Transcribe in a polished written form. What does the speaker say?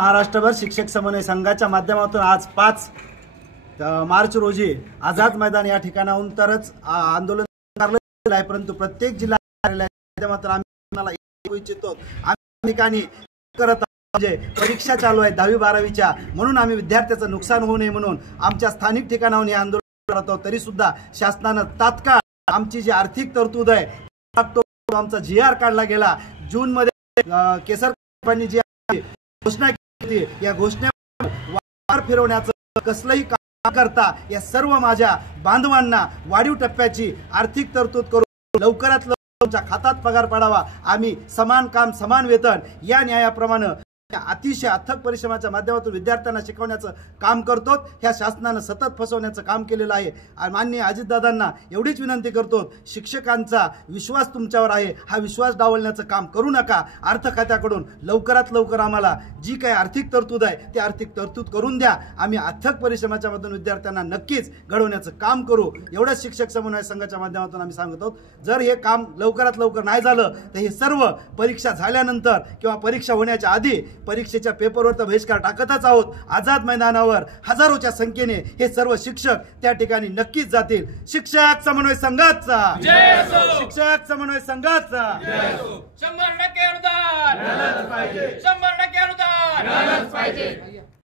महाराष्ट्रभर शिक्षक समन्वय संघाच्या माध्यमातून आज 5 मार्च रोजी आझाद मैदान या ठिकाणाहून तरच आंदोलन करण्यात आहे। परंतु प्रत्येक जिल्हा कार्यालयाच्या माध्यमातून आम्ही सांगू इच्छितो, आम्ही ठिकाणी करत म्हणजे परीक्षा चालू आहे 10वी 12वीच्या, म्हणून आम्ही विद्यार्थ्याचं नुकसान होऊ नये म्हणून आमच्या स्थानिक ठिकाणाहून हे आंदोलन करत आहोत। तरी सुद्धा शासनाने तात्काळ आमची जी आर्थिक तरतूद आहे तो आमचा GR काढला गेला। जून मध्ये केसर कंपनी जी घोषणा केली होती, या घोषणेवर फिरवण्याचं कसलंही काम करता या सर्व माझ्या बांधवांना वाढीव टप्प्याची आर्थिक तरतूद करून लवकरात लवकर खात्यात पगार पडावा। आम्ही समान काम समान वेतन या न्यायाप्रमाणे अतिशय अथक परिश्रमाच्या माध्यमातून विद्यार्थ्यांना शिकवण्याचं काम करतो। ह्या शासनाने सतत फसवण्याचं काम केलेलं आहे। माननीय अजितदादांना एवढीच विनंती करतो, शिक्षकांचा विश्वास तुमच्यावर आहे, हा विश्वास डावलण्याचं काम करू नका। अर्थ खात्याकडून लवकरात लवकर आम्हाला जी काही आर्थिक तरतूद आहे ती आर्थिक तरतूद करून द्या। आम्ही अथक परिश्रमाच्या माध्यमातून विद्यार्थ्यांना नक्कीच घडवण्याचं काम करू, एवढंच शिक्षक समन्वय संघाच्या माध्यमातून आम्ही सांगत आहोत। जर हे काम लवकरात लवकर नाही झालं तर हे सर्व परीक्षा झाल्यानंतर किंवा परीक्षा होण्याच्या आधी परीक्षेच्या पेपरवर बहिष्कार टाकतच आहोत। आझाद मैदानावर हजारोच्या संख्येने हे सर्व शिक्षक त्या ठिकाणी नक्कीच जातील। शिक्षक समन्वय संघाचा जय असो, शिक्षक समन्वय संघाचा जय असो। 100% अनुदान मिळालंच पाहिजे, 100% अनुदान मिळालंच पाहिजे।